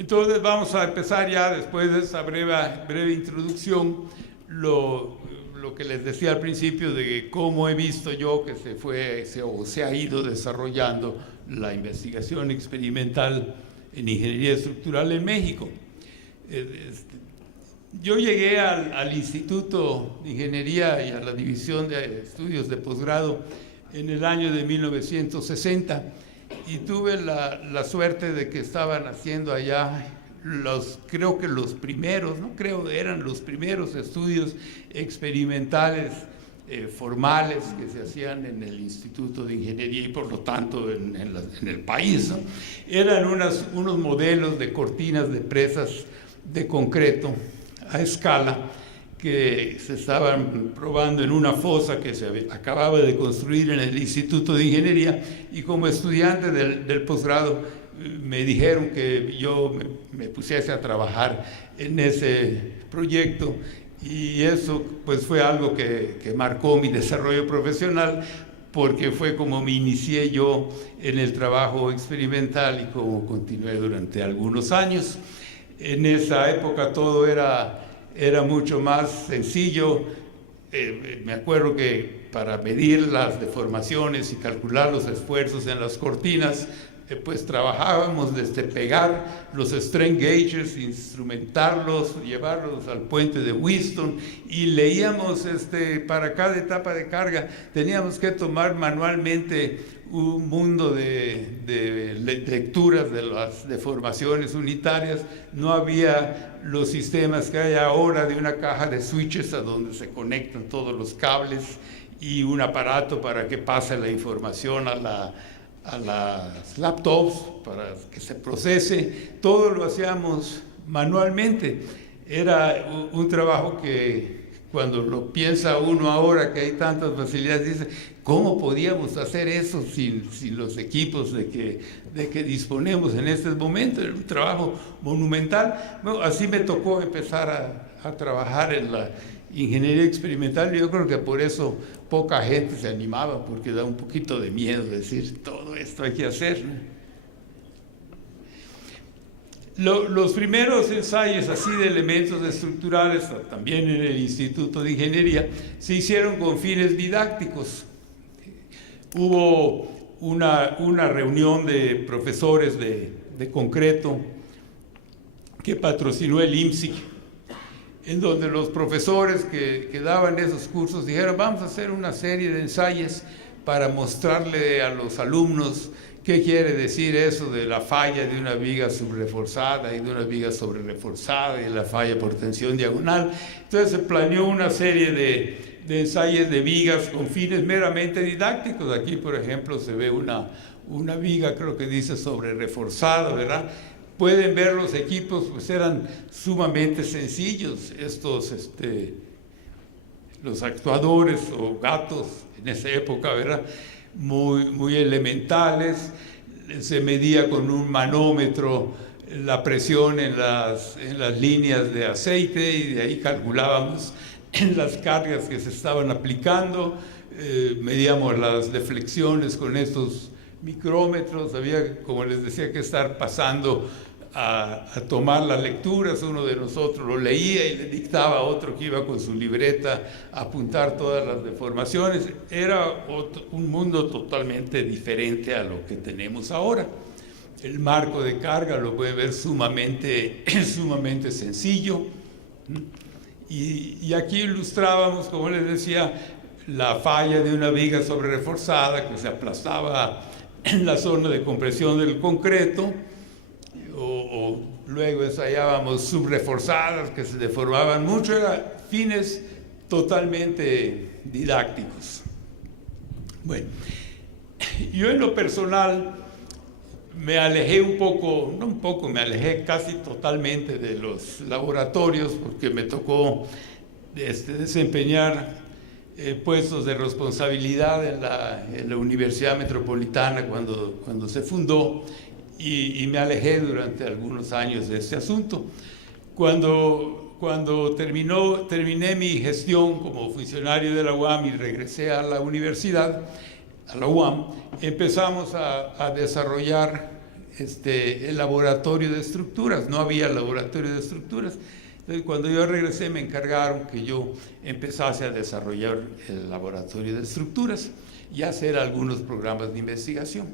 Entonces vamos a empezar ya, después de esa breve introducción, lo que les decía al principio de cómo he visto yo que se ha ido desarrollando la investigación experimental en ingeniería estructural en México. Yo llegué al Instituto de Ingeniería y a la División de Estudios de Posgrado en el año de 1960 y tuve la suerte de que estaban haciendo allá creo que los primeros, no creo, eran los primeros estudios experimentales formales que se hacían en el Instituto de Ingeniería y por lo tanto en el país, ¿no? Eran unos modelos de cortinas de presas de concreto a escala que se estaban probando en una fosa que se acababa de construir en el Instituto de Ingeniería, y como estudiante del posgrado me dijeron que yo me pusiese a trabajar en ese proyecto, y eso pues fue algo que marcó mi desarrollo profesional, porque fue como me inicié yo en el trabajo experimental y como continué durante algunos años. En esa época todo era mucho más sencillo. Me acuerdo que para medir las deformaciones y calcular los esfuerzos en las cortinas, pues trabajábamos desde pegar los strain gauges, instrumentarlos, llevarlos al puente de Wheatstone, y leíamos para cada etapa de carga teníamos que tomar manualmente un mundo de lecturas de las deformaciones unitarias. No había los sistemas que hay ahora de una caja de switches a donde se conectan todos los cables y un aparato para que pase la información a las laptops para que se procese. Todo lo hacíamos manualmente. Era un trabajo que cuando lo piensa uno ahora que hay tantas facilidades, dice, ¿cómo podíamos hacer eso sin los equipos de que disponemos en este momento? Era un trabajo monumental. Bueno, así me tocó empezar a trabajar en la ingeniería experimental. Yo creo que por eso poca gente se animaba, porque da un poquito de miedo decir, todo esto hay que hacer, ¿no? Los primeros ensayos así de elementos estructurales, también en el Instituto de Ingeniería, se hicieron con fines didácticos. Hubo una reunión de profesores de concreto que patrocinó el IMSIC, en donde los profesores que daban esos cursos dijeron, vamos a hacer una serie de ensayos para mostrarle a los alumnos qué quiere decir eso de la falla de una viga subreforzada y de una viga sobrereforzada y la falla por tensión diagonal. Entonces se planeó una serie de ensayos de vigas con fines meramente didácticos. Aquí, por ejemplo, se ve una viga, creo que dice sobrereforzada, ¿verdad? Pueden ver los equipos, pues eran sumamente sencillos. Los actuadores o gatos en esa época, ¿verdad? Muy elementales. Se medía con un manómetro la presión en las líneas de aceite, y de ahí calculábamos las cargas que se estaban aplicando. Medíamos las deflexiones con estos micrómetros. Había, como les decía, que estar pasando a tomar las lecturas. Uno de nosotros lo leía y le dictaba a otro que iba con su libreta a apuntar todas las deformaciones. Era un mundo totalmente diferente a lo que tenemos ahora. El marco de carga lo puede ver sumamente sencillo. Y aquí ilustrábamos, como les decía, la falla de una viga sobrereforzada que se aplastaba en la zona de compresión del concreto, o luego ensayábamos subreforzadas que se deformaban mucho. Eran fines totalmente didácticos. Bueno, yo en lo personal me alejé me alejé casi totalmente de los laboratorios, porque me tocó desempeñar puestos de responsabilidad en la Universidad Metropolitana cuando se fundó, y me alejé durante algunos años de este asunto. Cuando terminé mi gestión como funcionario de la UAM y regresé a la universidad, a la UAM, empezamos a desarrollar el laboratorio de estructuras, no había laboratorio de estructuras. Entonces, cuando yo regresé me encargaron que yo empezase a desarrollar el laboratorio de estructuras y hacer algunos programas de investigación.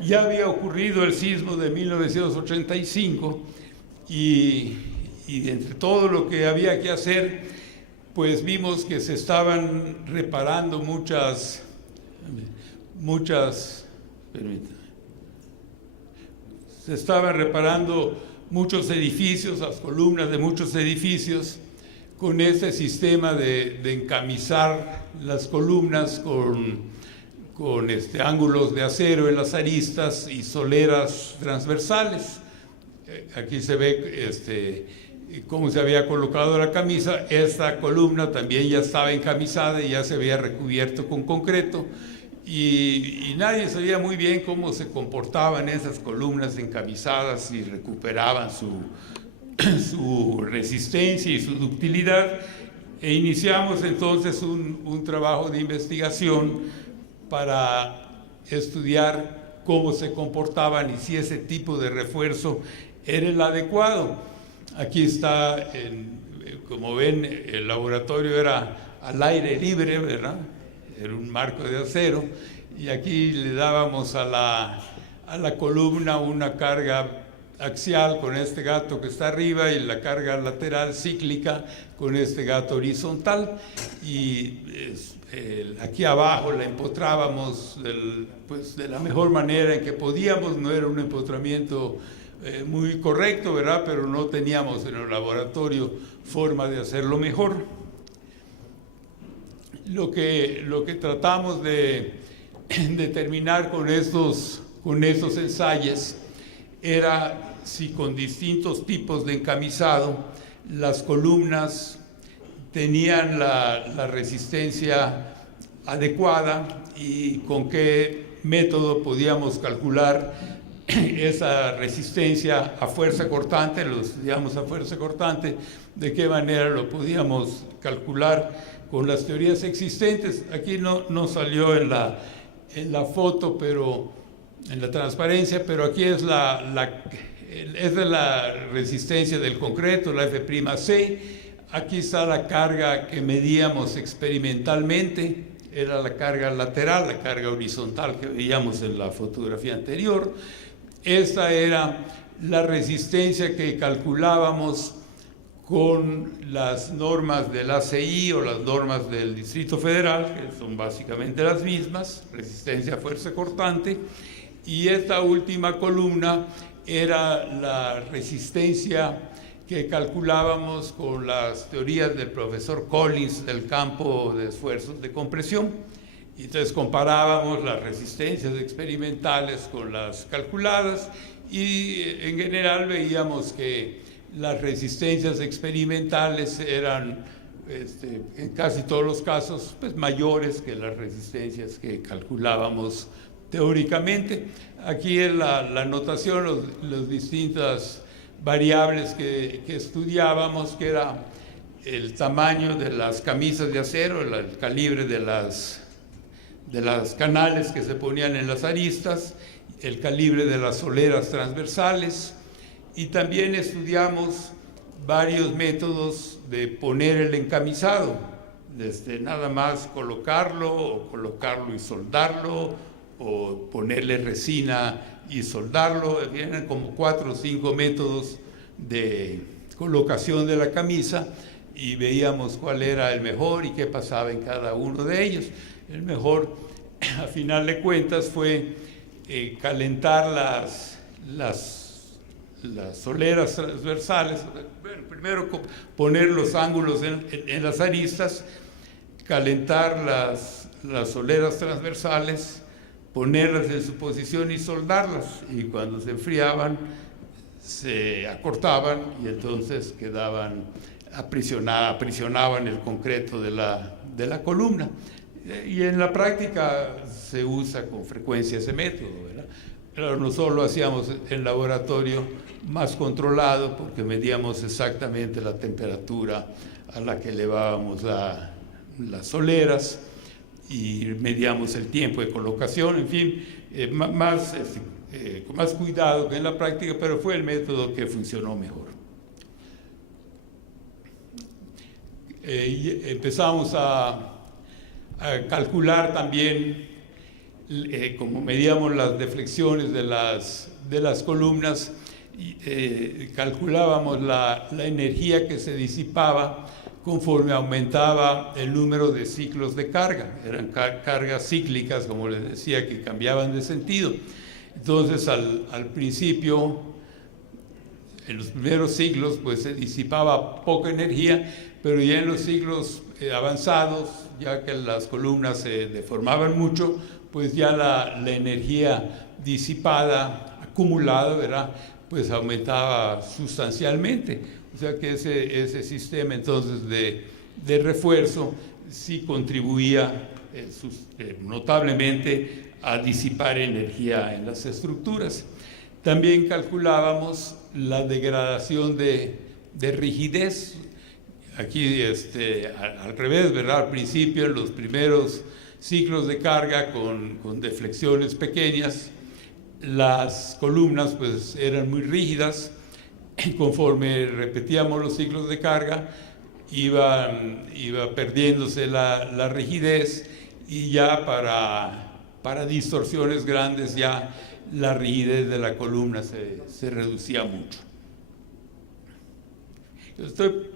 Ya había ocurrido el sismo de 1985 y entre todo lo que había que hacer, pues vimos que se estaban reparando se estaban reparando muchos edificios, las columnas de muchos edificios, con ese sistema de encamisar las columnas con ángulos de acero en las aristas y soleras transversales. Aquí se ve cómo se había colocado la camisa. Esta columna también ya estaba encamisada y ya se había recubierto con concreto. Y nadie sabía muy bien cómo se comportaban esas columnas encamisadas y recuperaban su resistencia y su ductilidad. E iniciamos entonces un trabajo de investigación para estudiar cómo se comportaban y si ese tipo de refuerzo era el adecuado. Aquí está, como ven, el laboratorio era al aire libre, ¿verdad? Era un marco de acero, y aquí le dábamos a la columna una carga axial con este gato que está arriba y la carga lateral cíclica con este gato horizontal, y aquí abajo la empotrábamos de la mejor manera en que podíamos. No era un empotramiento muy correcto, ¿verdad? Pero no teníamos en el laboratorio forma de hacerlo mejor. Lo que tratamos de determinar con estos ensayos era si con distintos tipos de encamisado las columnas tenían la resistencia adecuada y con qué método podíamos calcular esa resistencia a fuerza cortante. Lo estudiamos a fuerza cortante, de qué manera lo podíamos calcular con las teorías existentes. Aquí no salió en la foto, pero en la transparencia, pero aquí es la resistencia del concreto, la F'C. Aquí está la carga que medíamos experimentalmente, era la carga lateral, la carga horizontal que veíamos en la fotografía anterior. Esta era la resistencia que calculábamos con las normas del ACI o las normas del Distrito Federal, que son básicamente las mismas, resistencia a fuerza cortante, y esta última columna era la resistencia que calculábamos con las teorías del profesor Collins del campo de esfuerzos de compresión. Y entonces comparábamos las resistencias experimentales con las calculadas y en general veíamos que las resistencias experimentales eran, en casi todos los casos, pues, mayores que las resistencias que calculábamos teóricamente. Aquí es la notación, las distintas variables que estudiábamos, que era el tamaño de las camisas de acero, el calibre de las canales que se ponían en las aristas, el calibre de las soleras transversales, y también estudiamos varios métodos de poner el encamisado, desde nada más colocarlo y soldarlo, o ponerle resina y soldarlo. Vienen como 4 o 5 métodos de colocación de la camisa y veíamos cuál era el mejor y qué pasaba en cada uno de ellos. El mejor, a final de cuentas, fue calentar las soleras transversales. Bueno, primero poner los ángulos en las aristas, calentar las soleras transversales, ponerlas en su posición y soldarlas, y cuando se enfriaban se acortaban y entonces quedaban aprisionaban el concreto de la columna. Y en la práctica se usa con frecuencia ese método, ¿verdad? Pero nosotros lo hacíamos en laboratorio más controlado, porque medíamos exactamente la temperatura a la que elevábamos las soleras y medíamos el tiempo de colocación, en fin, con más cuidado que en la práctica, pero fue el método que funcionó mejor. Y empezamos a calcular también, como medíamos las deflexiones de las columnas, calculábamos la energía que se disipaba conforme aumentaba el número de ciclos de carga. Eran cargas cíclicas, como les decía, que cambiaban de sentido. Entonces, al principio, en los primeros siglos, pues se disipaba poca energía, pero ya en los siglos avanzados, ya que las columnas se deformaban mucho, pues ya la energía disipada, acumulada, ¿verdad?, pues aumentaba sustancialmente. O sea que ese sistema entonces de refuerzo sí contribuía notablemente a disipar energía en las estructuras. También calculábamos la degradación de rigidez. Aquí al revés, ¿verdad? Al principio, en los primeros ciclos de carga con deflexiones pequeñas, las columnas pues eran muy rígidas. Conforme repetíamos los ciclos de carga, iba perdiéndose la rigidez, y ya para distorsiones grandes ya la rigidez de la columna se reducía mucho. Estoy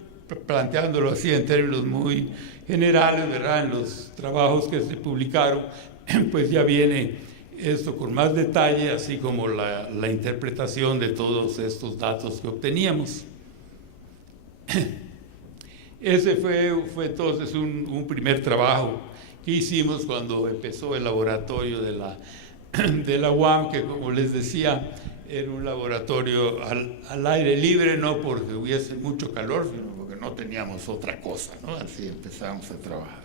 planteándolo así en términos muy generales, ¿verdad? En los trabajos que se publicaron, pues ya viene esto con más detalle, así como la interpretación de todos estos datos que obteníamos. Ese fue entonces un primer trabajo que hicimos cuando empezó el laboratorio de la UAM, que, como les decía, era un laboratorio al aire libre, no porque hubiese mucho calor, sino porque no teníamos otra cosa, ¿no? Así empezamos a trabajar.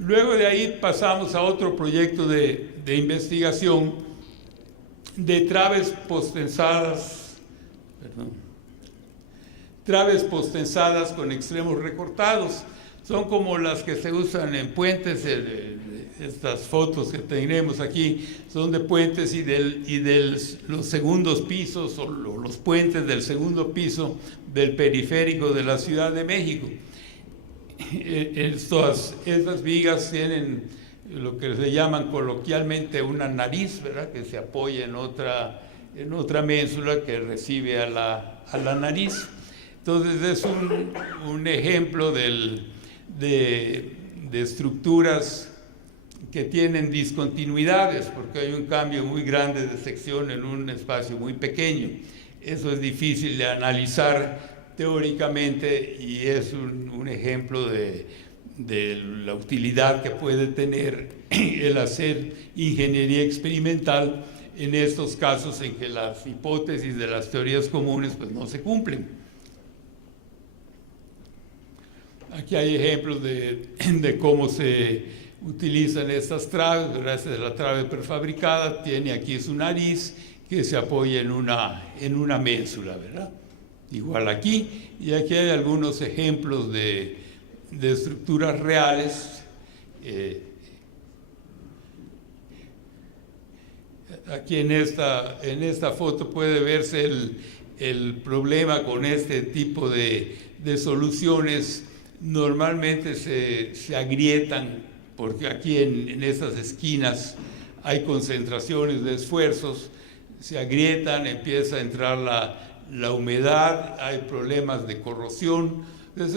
Luego de ahí pasamos a otro proyecto de investigación de traves postensadas con extremos recortados. Son como las que se usan en puentes. Estas fotos que tenemos aquí son de puentes y de los segundos pisos, o los puentes del segundo piso del periférico de la Ciudad de México. Estas vigas tienen lo que se llaman coloquialmente una nariz, ¿verdad?, que se apoya en otra ménsula que recibe a la nariz. Entonces es un ejemplo de estructuras que tienen discontinuidades, porque hay un cambio muy grande de sección en un espacio muy pequeño. Eso es difícil de analizar teóricamente, y es un ejemplo de la utilidad que puede tener el hacer ingeniería experimental en estos casos en que las hipótesis de las teorías comunes pues no se cumplen. Aquí hay ejemplos de cómo se utilizan estas traves. Esta es la trave prefabricada, tiene aquí su nariz que se apoya en una ménsula, ¿verdad? Igual aquí, y aquí hay algunos ejemplos de estructuras reales. Aquí en esta foto puede verse el problema con este tipo de soluciones. Normalmente se agrietan, porque aquí en estas esquinas hay concentraciones de esfuerzos, se agrietan, empieza a entrar la humedad, hay problemas de corrosión. Es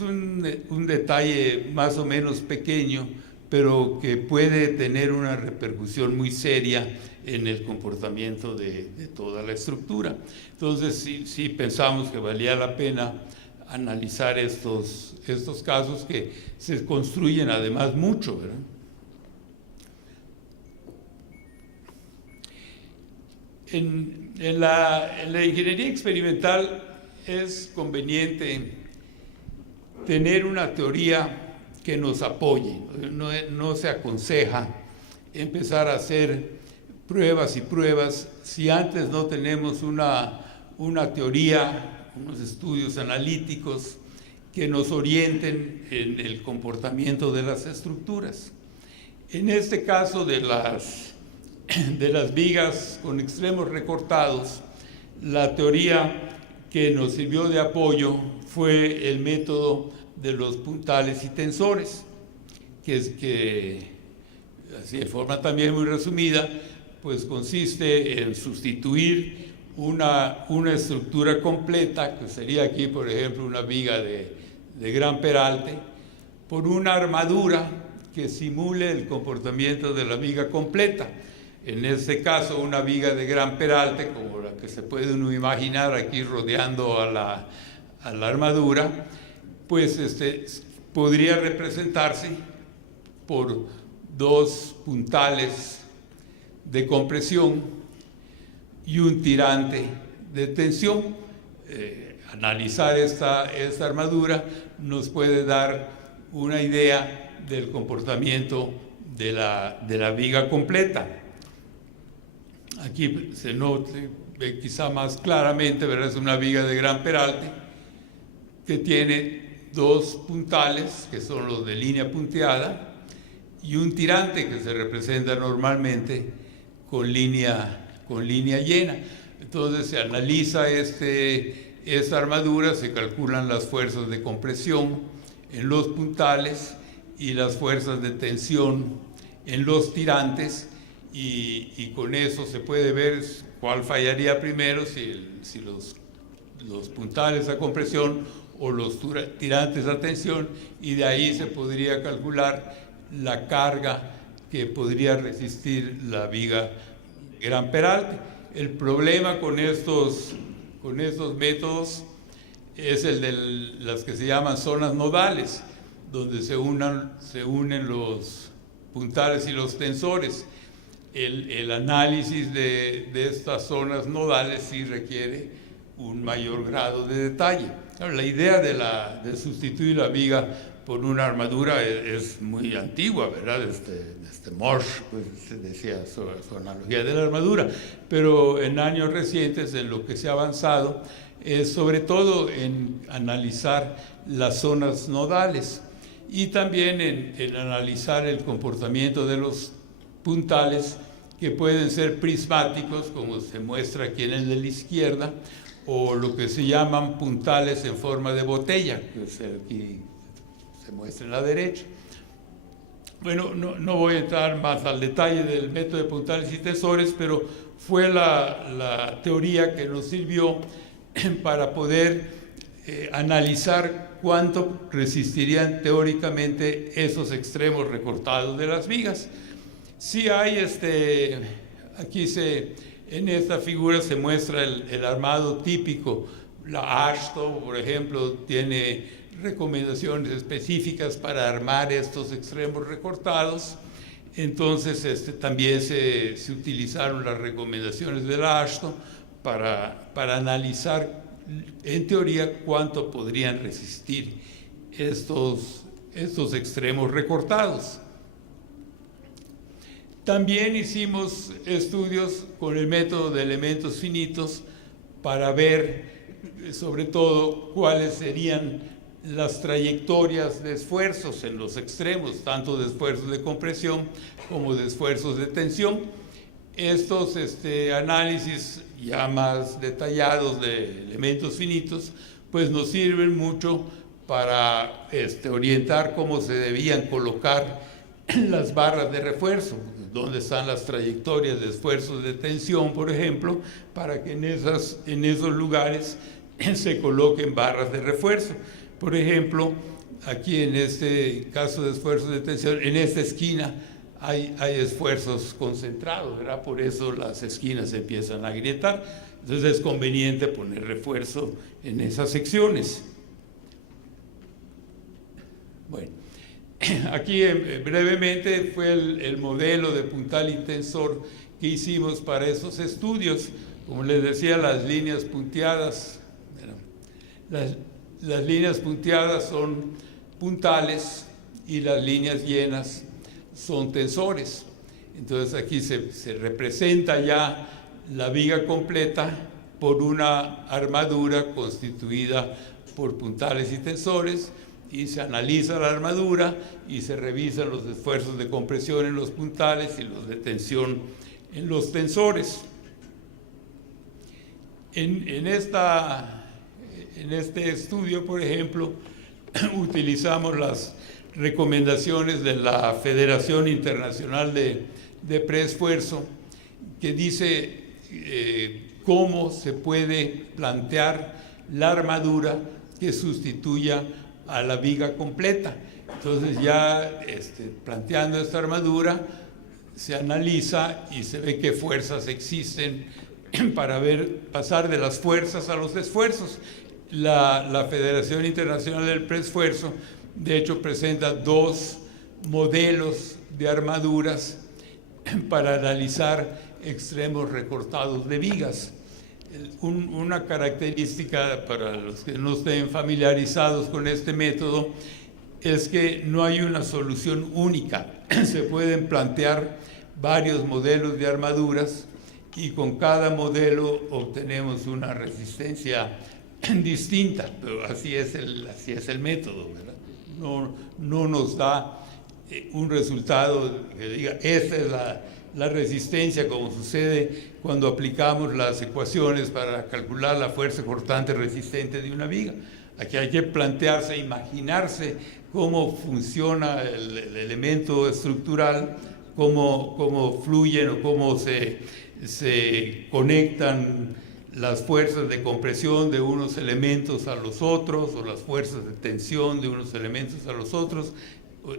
un detalle más o menos pequeño, pero que puede tener una repercusión muy seria en el comportamiento de toda la estructura. Entonces sí pensamos que valía la pena analizar estos casos, que se construyen además mucho, ¿verdad? En la ingeniería experimental es conveniente tener una teoría que nos apoye. No se aconseja empezar a hacer pruebas y pruebas si antes no tenemos una teoría, unos estudios analíticos que nos orienten en el comportamiento de las estructuras. En este caso de de las vigas con extremos recortados, la teoría que nos sirvió de apoyo fue el método de los puntales y tensores, que así de forma también muy resumida, pues consiste en sustituir una estructura completa, que sería aquí, por ejemplo, una viga de gran peralte, por una armadura que simule el comportamiento de la viga completa. En este caso, una viga de gran peralte, como la que se puede uno imaginar aquí rodeando a la armadura, pues podría representarse por dos puntales de compresión y un tirante de tensión. Analizar esta armadura nos puede dar una idea del comportamiento de la viga completa. Aquí se ve quizá más claramente, ¿verdad? Es una viga de gran peralte que tiene dos puntales, que son los de línea punteada, y un tirante que se representa normalmente con línea llena. Entonces se analiza esta armadura, se calculan las fuerzas de compresión en los puntales y las fuerzas de tensión en los tirantes, y con eso se puede ver cuál fallaría primero, si los puntales a compresión o los tirantes a tensión, y de ahí se podría calcular la carga que podría resistir la viga de gran peralte. El problema con estos métodos es el de las que se llaman zonas nodales, donde se unen los puntales y los tensores. El análisis de estas zonas nodales sí requiere un mayor grado de detalle. Claro, la idea de sustituir la viga por una armadura es muy antigua, ¿verdad? Morse pues, decía su analogía de la armadura, pero en años recientes en lo que se ha avanzado es sobre todo en analizar las zonas nodales y también en analizar el comportamiento de los puntales, que pueden ser prismáticos, como se muestra aquí en el de la izquierda, o lo que se llaman puntales en forma de botella, que aquí se muestra en la derecha. Bueno, no voy a entrar más al detalle del método de puntales y tensores, pero fue la teoría que nos sirvió para poder analizar cuánto resistirían teóricamente esos extremos recortados de las vigas. Sí hay, aquí en esta figura se muestra el armado típico. La AASHTO, por ejemplo, tiene recomendaciones específicas para armar estos extremos recortados. Entonces también se utilizaron las recomendaciones de la AASHTO para analizar en teoría cuánto podrían resistir estos extremos recortados. También hicimos estudios con el método de elementos finitos para ver sobre todo cuáles serían las trayectorias de esfuerzos en los extremos, tanto de esfuerzos de compresión como de esfuerzos de tensión. Estos análisis ya más detallados de elementos finitos pues nos sirven mucho para orientar cómo se debían colocar las barras de refuerzo, dónde están las trayectorias de esfuerzos de tensión, por ejemplo, para que en esos lugares se coloquen barras de refuerzo. Por ejemplo, aquí en este caso de esfuerzos de tensión, en esta esquina hay esfuerzos concentrados, ¿verdad? Por eso las esquinas se empiezan a agrietar. Entonces es conveniente poner refuerzo en esas secciones. Bueno, aquí brevemente fue el modelo de puntal y tensor que hicimos para esos estudios. Como les decía, las líneas punteadas, las líneas punteadas son puntales y las líneas llenas son tensores. Entonces aquí se representa ya la viga completa por una armadura constituida por puntales y tensores, y se analiza la armadura y se revisan los esfuerzos de compresión en los puntales y los de tensión en los tensores. En este estudio, por ejemplo, utilizamos las recomendaciones de la Federación Internacional de Preesfuerzo, que dice cómo se puede plantear la armadura que sustituya a la viga completa. Entonces ya planteando esta armadura se analiza y se ve qué fuerzas existen para pasar de las fuerzas a los esfuerzos. La Federación Internacional del Preesfuerzo, de hecho, presenta 2 modelos de armaduras para analizar extremos recortados de vigas. Una característica para los que no estén familiarizados con este método es que no hay una solución única. Se pueden plantear varios modelos de armaduras y con cada modelo obtenemos una resistencia distinta, pero así es el método, ¿verdad? No nos da un resultado que diga esta es la resistencia, como sucede cuando aplicamos las ecuaciones para calcular la fuerza cortante resistente de una viga. Aquí hay que plantearse, imaginarse cómo funciona el elemento estructural, cómo fluyen o cómo se conectan las fuerzas de compresión de unos elementos a los otros, o las fuerzas de tensión de unos elementos a los otros,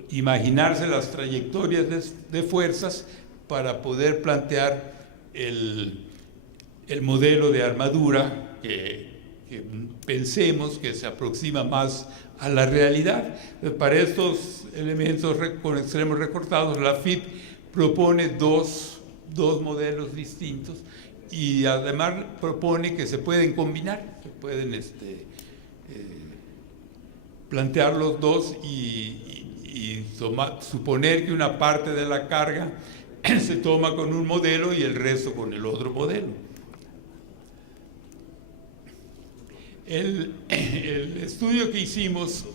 imaginarse las trayectorias de fuerzas para poder plantear el modelo de armadura que pensemos que se aproxima más a la realidad. Para estos elementos con extremos recortados, la FIP propone dos modelos distintos y además propone que se pueden combinar, se pueden plantear los dos y suponer que una parte de la carga se toma con un modelo y el resto con el otro modelo. El estudio que hicimos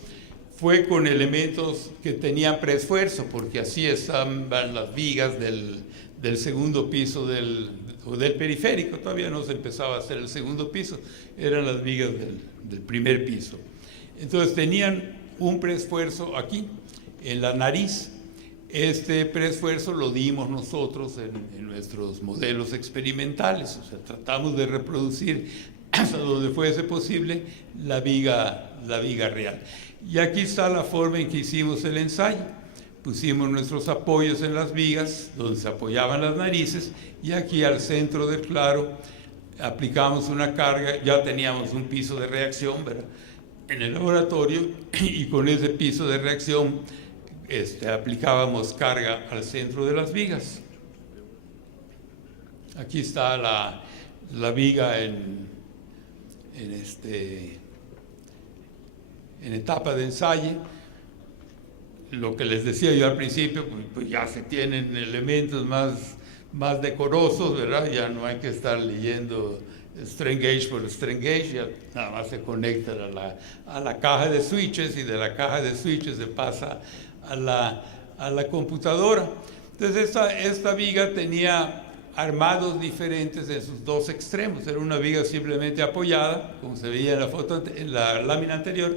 fue con elementos que tenían preesfuerzo, porque así estaban las vigas del segundo piso del periférico. Todavía no se empezaba a hacer el segundo piso, eran las vigas del primer piso. Entonces tenían un preesfuerzo aquí, en la nariz. Este preesfuerzo lo dimos nosotros en nuestros modelos experimentales, o sea, tratamos de reproducir hasta donde fuese posible la viga real. Y aquí está la forma en que hicimos el ensayo. Pusimos nuestros apoyos en las vigas, donde se apoyaban las narices, y aquí al centro del claro aplicamos una carga. Ya teníamos un piso de reacción, ¿verdad?, en el laboratorio, y con ese piso de reacción aplicábamos carga al centro de las vigas. Aquí está la viga en etapa de ensayo. Lo que les decía yo al principio, pues ya se tienen elementos más decorosos, ¿verdad? Ya no hay que estar leyendo strain gauge por strain gauge, ya nada más se conecta a la caja de switches, y de la caja de switches se pasa a la computadora. Entonces esta viga tenía armados diferentes en sus dos extremos. Era una viga simplemente apoyada, como se veía en la foto, en la lámina anterior,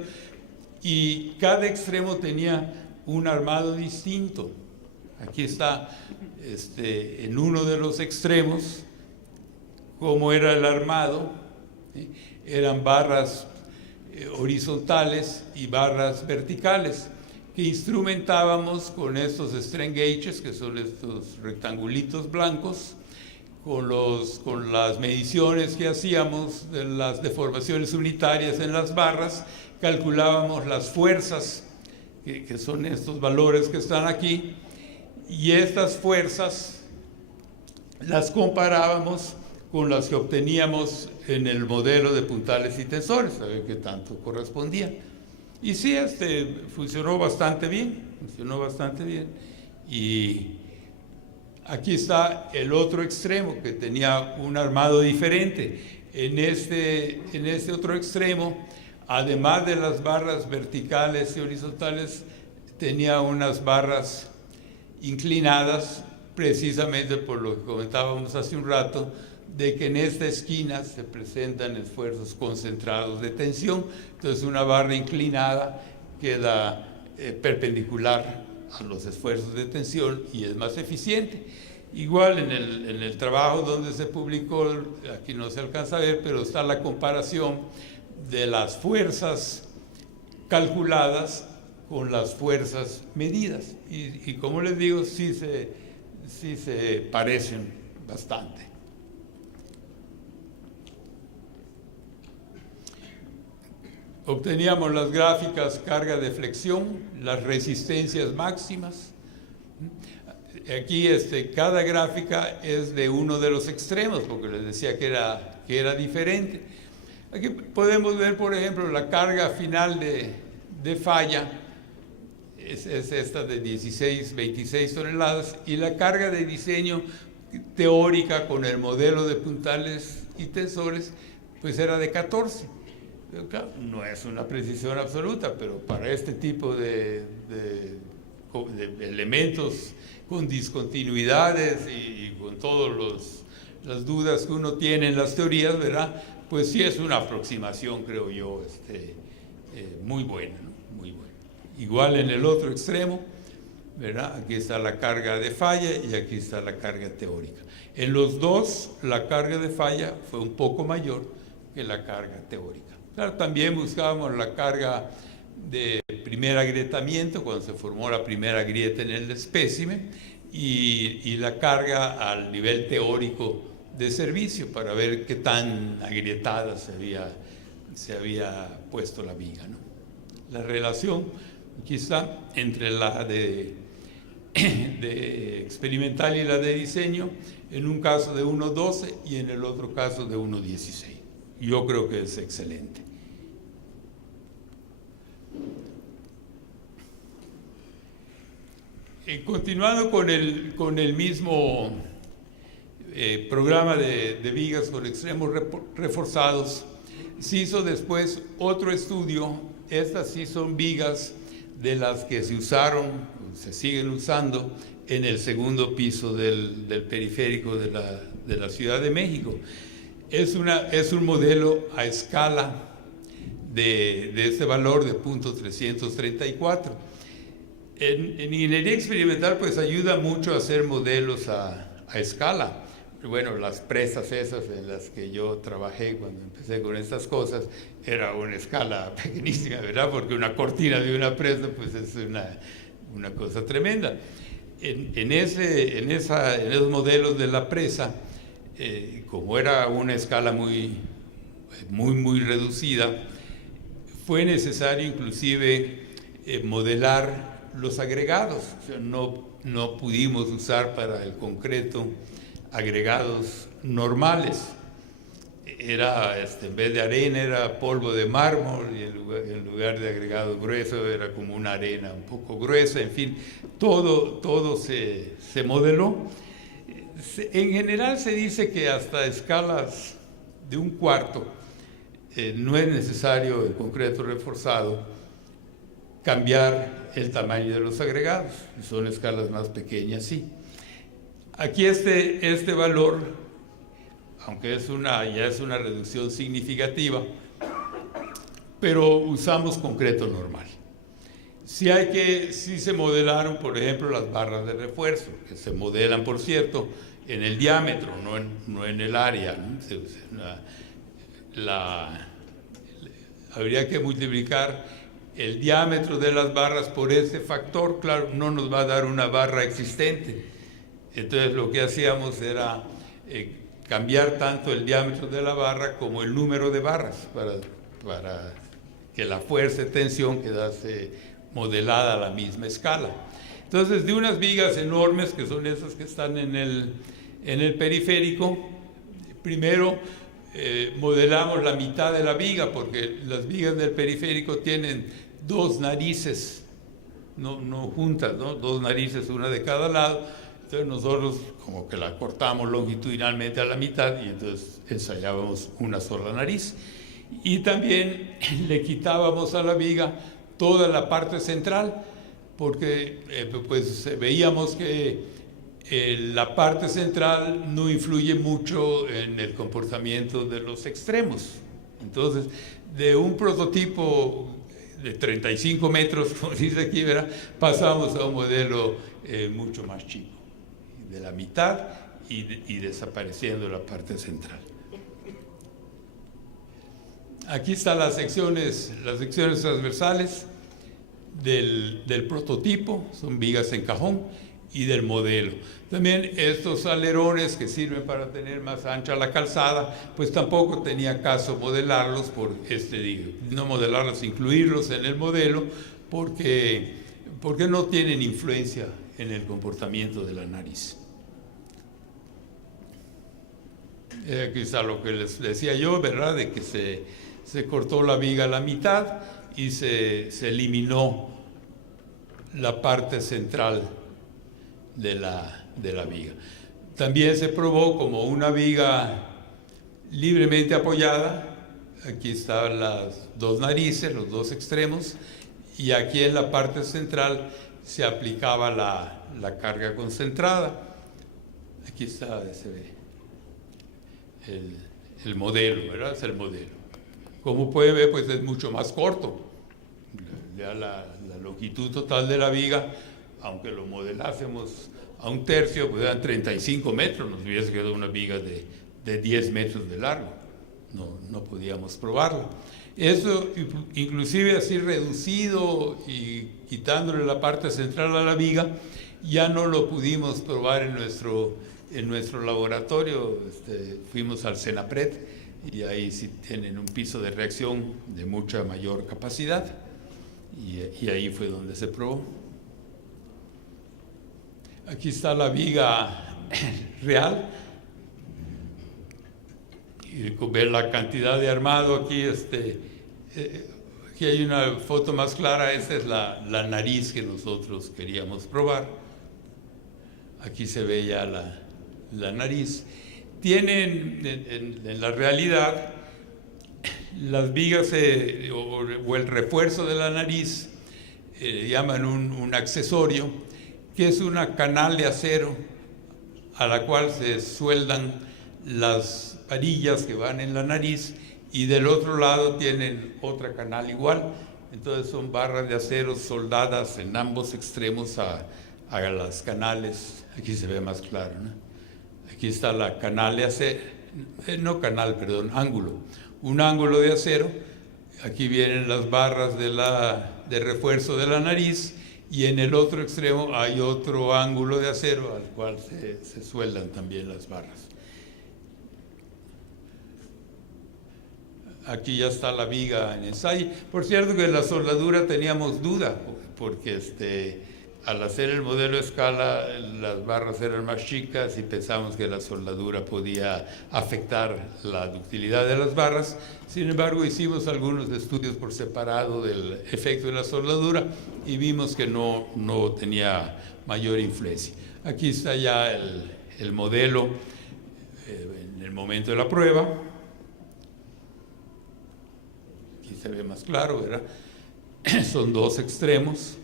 y cada extremo tenía un armado distinto. Aquí está en uno de los extremos cómo era el armado, ¿sí? Eran barras horizontales y barras verticales que instrumentábamos con estos strain gauges, que son estos rectangulitos blancos, con las mediciones que hacíamos de las deformaciones unitarias en las barras. Calculábamos las fuerzas, que son estos valores que están aquí, y estas fuerzas las comparábamos con las que obteníamos en el modelo de puntales y tensores, a ver qué tanto correspondía. Y sí, funcionó bastante bien, y aquí está el otro extremo, que tenía un armado diferente. En este otro extremo, además de las barras verticales y horizontales, tenía unas barras inclinadas precisamente por lo que comentábamos hace un rato, de que en esta esquina se presentan esfuerzos concentrados de tensión. Entonces una barra inclinada queda perpendicular a los esfuerzos de tensión y es más eficiente. Igual en el trabajo donde se publicó, aquí no se alcanza a ver, pero está la comparación de las fuerzas calculadas con las fuerzas medidas. Y como les digo, sí se parecen bastante. Obteníamos las gráficas carga de flexión, las resistencias máximas. Aquí cada gráfica es de uno de los extremos, porque les decía que era diferente. Aquí podemos ver, por ejemplo, la carga final de falla, es esta de 26 toneladas, y la carga de diseño teórica con el modelo de puntales y tensores, pues era de 14. Pero claro, no es una precisión absoluta, pero para este tipo de elementos con discontinuidades y con todas las dudas que uno tiene en las teorías, ¿verdad? Pues sí es una aproximación, creo yo, muy buena, ¿no? Muy buena. Igual en el otro extremo, ¿verdad? Aquí está la carga de falla y aquí está la carga teórica. En los dos, la carga de falla fue un poco mayor que la carga teórica. Claro, también buscábamos la carga de primer agrietamiento, cuando se formó la primera grieta en el espécimen, y la carga al nivel teórico de servicio para ver qué tan agrietada se había puesto la viga, ¿no? La relación aquí está entre la de experimental y la de diseño, en un caso de 1.12 y en el otro caso de 1.16. Yo creo que es excelente. Continuando con el mismo programa de vigas con extremos reforzados, se hizo después otro estudio. Estas sí son vigas de las que se usaron, se siguen usando en el segundo piso del periférico de la Ciudad de México. Es un modelo a escala de este valor de .334. En ingeniería experimental pues ayuda mucho a hacer modelos a escala. Bueno, las presas esas en las que yo trabajé cuando empecé con estas cosas era una escala pequeñísima, ¿verdad? Porque una cortina de una presa pues es una cosa tremenda. En esos modelos de la presa, como era una escala muy reducida, fue necesario inclusive modelar los agregados. O sea, no pudimos usar para el concreto agregados normales. Era, en vez de arena, era polvo de mármol, y en lugar de agregado grueso era como una arena un poco gruesa. En fin, todo se modeló. En general se dice que hasta escalas de 1/4 no es necesario en concreto reforzado cambiar el tamaño de los agregados. Son escalas más pequeñas, sí. Aquí este valor, aunque ya es una reducción significativa, pero usamos concreto normal. Sí se modelaron, por ejemplo, las barras de refuerzo, que se modelan, por cierto, en el diámetro, no en el área, ¿no? Habría que multiplicar el diámetro de las barras por ese factor. Claro, no nos va a dar una barra existente. Entonces lo que hacíamos era cambiar tanto el diámetro de la barra como el número de barras para que la fuerza de tensión quedase modelada a la misma escala. Entonces, de unas vigas enormes, que son esas que están en el periférico, primero modelamos la mitad de la viga, porque las vigas del periférico tienen 2 narices, no juntas, ¿no? 2 narices, una de cada lado. Entonces nosotros como que la cortamos longitudinalmente a la mitad y entonces ensayábamos una sola nariz. Y también le quitábamos a la viga toda la parte central, porque pues veíamos que La parte central no influye mucho en el comportamiento de los extremos. Entonces, de un prototipo de 35 metros, como dice aquí, ¿verdad?, pasamos a un modelo mucho más chico, de la mitad y desapareciendo la parte central. Aquí están las secciones transversales del prototipo, son vigas en cajón, y del modelo. También estos alerones que sirven para tener más ancha la calzada, pues tampoco tenía caso modelarlos, no modelarlos, incluirlos en el modelo, porque no tienen influencia en el comportamiento de la nariz. Aquí está lo que les decía yo, ¿verdad?, de que se cortó la viga a la mitad y se eliminó la parte central de la viga. También se probó como una viga libremente apoyada. Aquí estaban las dos narices, los dos extremos, y aquí en la parte central se aplicaba la carga concentrada. Aquí está, se ve el modelo, ¿verdad? Es el modelo. Como pueden ver, pues es mucho más corto. Ya la longitud total de la viga, aunque lo modelásemos a un tercio, pues eran 35 metros, nos hubiese quedado una viga de 10 metros de largo. No podíamos probarlo. Eso, inclusive así reducido y quitándole la parte central a la viga, ya no lo pudimos probar en nuestro laboratorio. Fuimos al Senapred y ahí sí tienen un piso de reacción de mucha mayor capacidad, y ahí fue donde se probó. Aquí está la viga real, y con ver la cantidad de armado aquí, aquí hay una foto más clara. Esta es la nariz que nosotros queríamos probar. Aquí se ve ya la nariz. Tienen, en la realidad, las vigas o el refuerzo de la nariz, llaman un accesorio, que es una canal de acero a la cual se sueldan las varillas que van en la nariz, y del otro lado tienen otra canal igual. Entonces son barras de acero soldadas en ambos extremos a las canales. Aquí se ve más claro, ¿no? Aquí está la canal de acero, ángulo. Un ángulo de acero. Aquí vienen las barras de refuerzo de la nariz, y en el otro extremo hay otro ángulo de acero al cual se sueldan también las barras. Aquí ya está la viga en ensayo. Por cierto que en la soldadura teníamos duda, porque al hacer el modelo a escala, las barras eran más chicas y pensamos que la soldadura podía afectar la ductilidad de las barras. Sin embargo, hicimos algunos estudios por separado del efecto de la soldadura y vimos que no tenía mayor influencia. Aquí está ya el modelo en el momento de la prueba. Aquí se ve más claro, ¿verdad? Son dos extremos,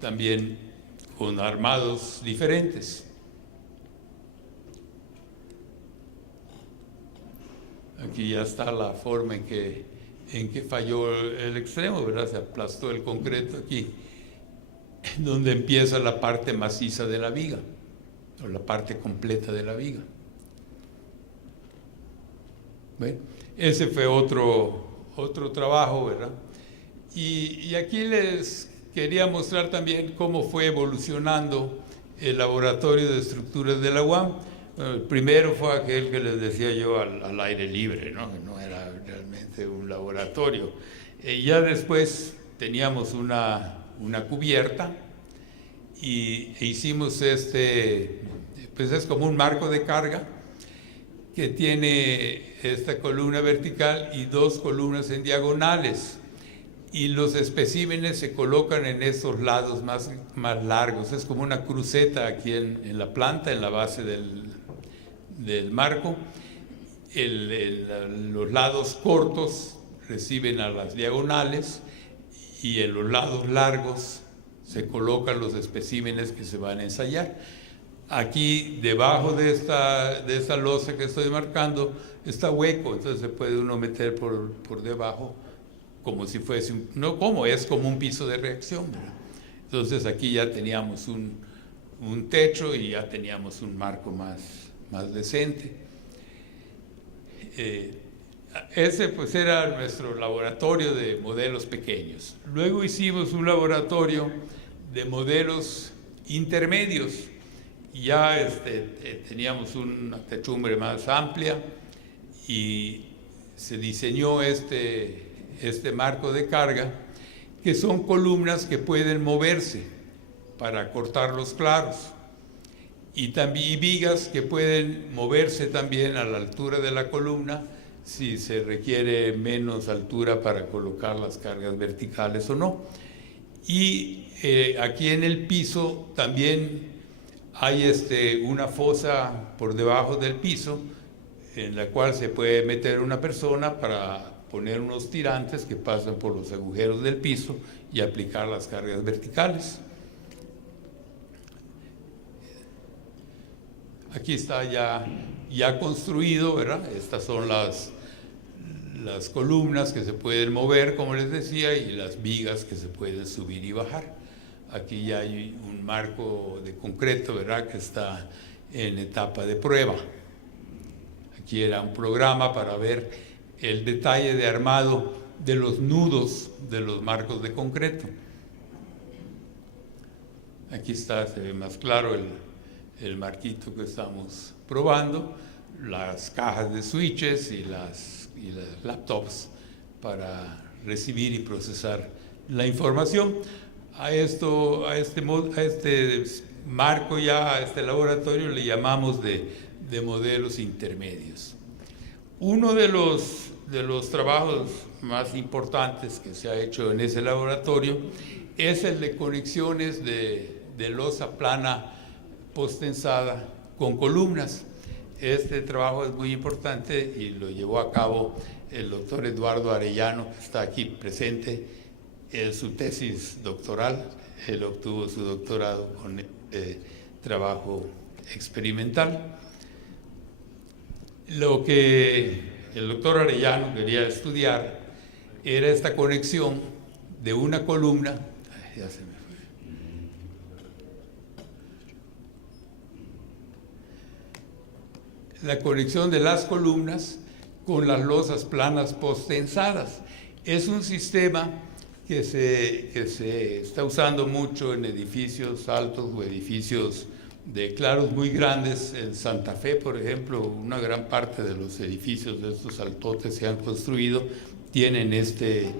también con armados diferentes. Aquí ya está la forma en que falló el extremo, ¿verdad? Se aplastó el concreto aquí, donde empieza la parte maciza de la viga, o la parte completa de la viga. Bueno, ese fue otro trabajo, ¿verdad? Y aquí les quería mostrar también cómo fue evolucionando el laboratorio de estructuras de la UAM. Bueno, el primero fue aquel que les decía yo al aire libre, ¿no? Que no era realmente un laboratorio. Ya después teníamos una cubierta e hicimos pues es como un marco de carga que tiene esta columna vertical y dos columnas en diagonales, y los especímenes se colocan en esos lados más largos. Es como una cruceta aquí en la planta, en la base del marco. Los lados cortos reciben a las diagonales, y en los lados largos se colocan los especímenes que se van a ensayar. Aquí debajo de esta losa que estoy marcando está hueco, entonces se puede uno meter por debajo como si fuese, es como un piso de reacción, ¿verdad? Entonces aquí ya teníamos un techo y ya teníamos un marco más decente. Ese pues era nuestro laboratorio de modelos pequeños. Luego hicimos un laboratorio de modelos intermedios. Ya teníamos una techumbre más amplia y se diseñó este marco de carga, que son columnas que pueden moverse para cortar los claros, y también vigas que pueden moverse también a la altura de la columna si se requiere menos altura para colocar las cargas verticales o no. Y aquí en el piso también hay una fosa por debajo del piso en la cual se puede meter una persona para poner unos tirantes que pasan por los agujeros del piso y aplicar las cargas verticales. Aquí está ya construido, ¿verdad? Estas son las columnas que se pueden mover, como les decía, y las vigas que se pueden subir y bajar. Aquí ya hay un marco de concreto, ¿verdad?, que está en etapa de prueba. Aquí era un programa para ver el detalle de armado de los nudos de los marcos de concreto. Aquí está, se ve más claro el marquito que estamos probando, las cajas de switches y las laptops para recibir y procesar la información. A este marco ya, a este laboratorio le llamamos de modelos intermedios. Uno de los trabajos más importantes que se ha hecho en ese laboratorio es el de conexiones de losa plana posttensada con columnas. Este trabajo es muy importante y lo llevó a cabo el doctor Eduardo Arellano, que está aquí presente. Su tesis doctoral, él obtuvo su doctorado con trabajo experimental. Lo que el doctor Arellano quería estudiar era esta conexión de una columna, ya se me fue, la conexión de las columnas con las losas planas posttensadas. Es un sistema que se está usando mucho en edificios altos o edificios de claros muy grandes. En Santa Fe, por ejemplo, una gran parte de los edificios de estos altotes que han construido tienen este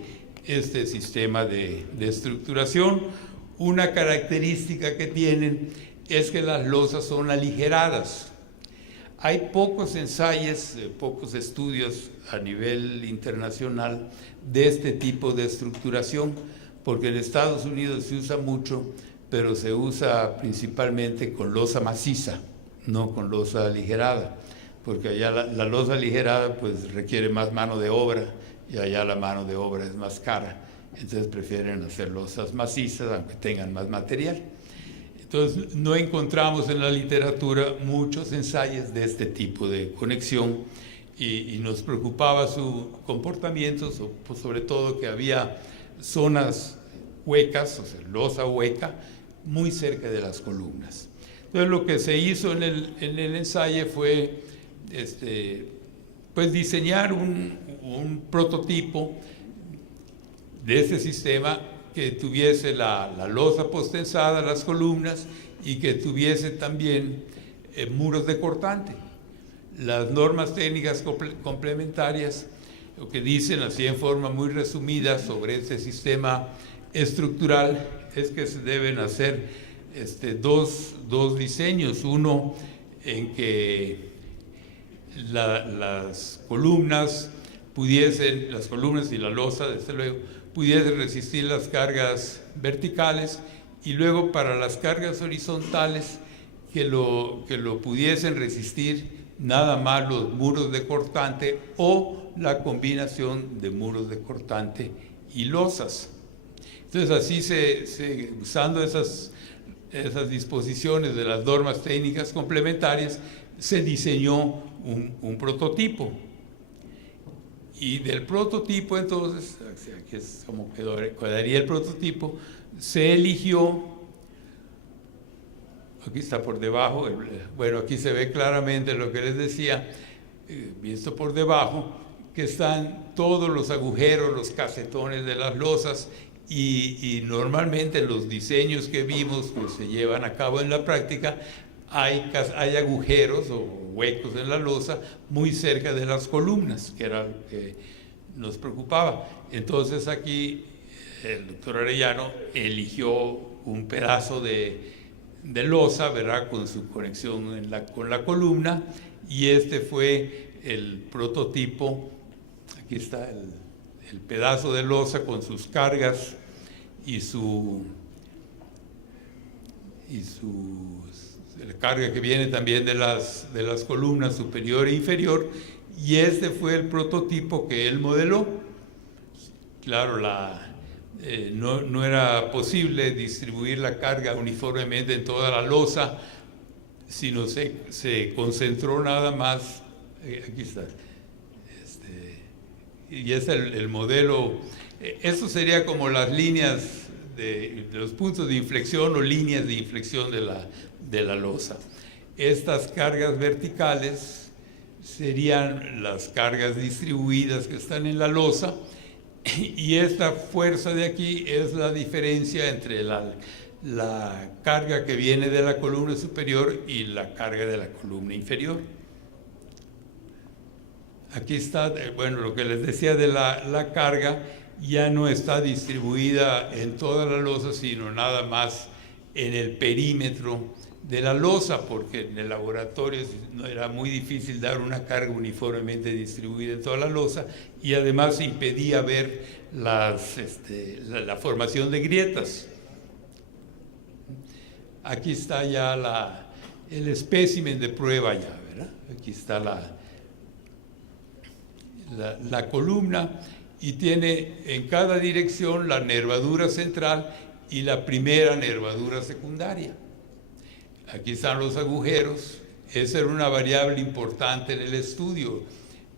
sistema de estructuración. Una característica que tienen es que las losas son aligeradas. Hay pocos ensayos, pocos estudios a nivel internacional de este tipo de estructuración, porque en Estados Unidos se usa mucho, pero se usa principalmente con losa maciza, no con losa aligerada, porque allá la losa aligerada pues requiere más mano de obra y allá la mano de obra es más cara, entonces prefieren hacer losas macizas aunque tengan más material. Entonces no encontramos en la literatura muchos ensayos de este tipo de conexión y nos preocupaba su comportamiento, sobre todo que había zonas huecas, o sea, losa hueca, muy cerca de las columnas. Entonces lo que se hizo en el ensayo fue pues diseñar un prototipo de este sistema que tuviese la losa posttensada, las columnas, y que tuviese también muros de cortante. Las normas técnicas complementarias, lo que dicen así en forma muy resumida sobre este sistema estructural, es que se deben hacer dos diseños. Uno en que las columnas y la losa, desde luego, pudiesen resistir las cargas verticales, y luego para las cargas horizontales que lo pudiesen resistir nada más los muros de cortante o la combinación de muros de cortante y losas. Entonces así usando esas esas disposiciones de las normas técnicas complementarias, se diseñó un prototipo. Y del prototipo, entonces, aquí es como quedaría el prototipo, se eligió, aquí está por debajo, bueno, aquí se ve claramente lo que les decía, visto por debajo, que están todos los agujeros, los casetones de las losas, y normalmente los diseños que vimos que se llevan a cabo en la práctica, hay agujeros o huecos en la losa muy cerca de las columnas, que era lo que nos preocupaba. Entonces aquí el doctor Arellano eligió un pedazo de losa, ¿verdad?, con su conexión con la columna, y este fue el prototipo. Aquí está el pedazo de losa con sus cargas y la carga que viene también de las columnas superior e inferior, y este fue el prototipo que él modeló. Claro, no era posible distribuir la carga uniformemente en toda la losa, sino se concentró nada más, aquí está, y es el modelo. Eso sería como las líneas de los puntos de inflexión o líneas de inflexión de la losa. Estas cargas verticales serían las cargas distribuidas que están en la losa, y esta fuerza de aquí es la diferencia entre la carga que viene de la columna superior y la carga de la columna inferior. Aquí está, bueno, lo que les decía de la carga, ya no está distribuida en toda la losa, sino nada más en el perímetro de la losa, porque en el laboratorio no era muy difícil dar una carga uniformemente distribuida en toda la losa, y además impedía ver la formación de grietas. Aquí está ya el espécimen de prueba ya, ¿verdad? Aquí está la columna, y tiene en cada dirección la nervadura central y la primera nervadura secundaria. Aquí están los agujeros. Esa era una variable importante en el estudio,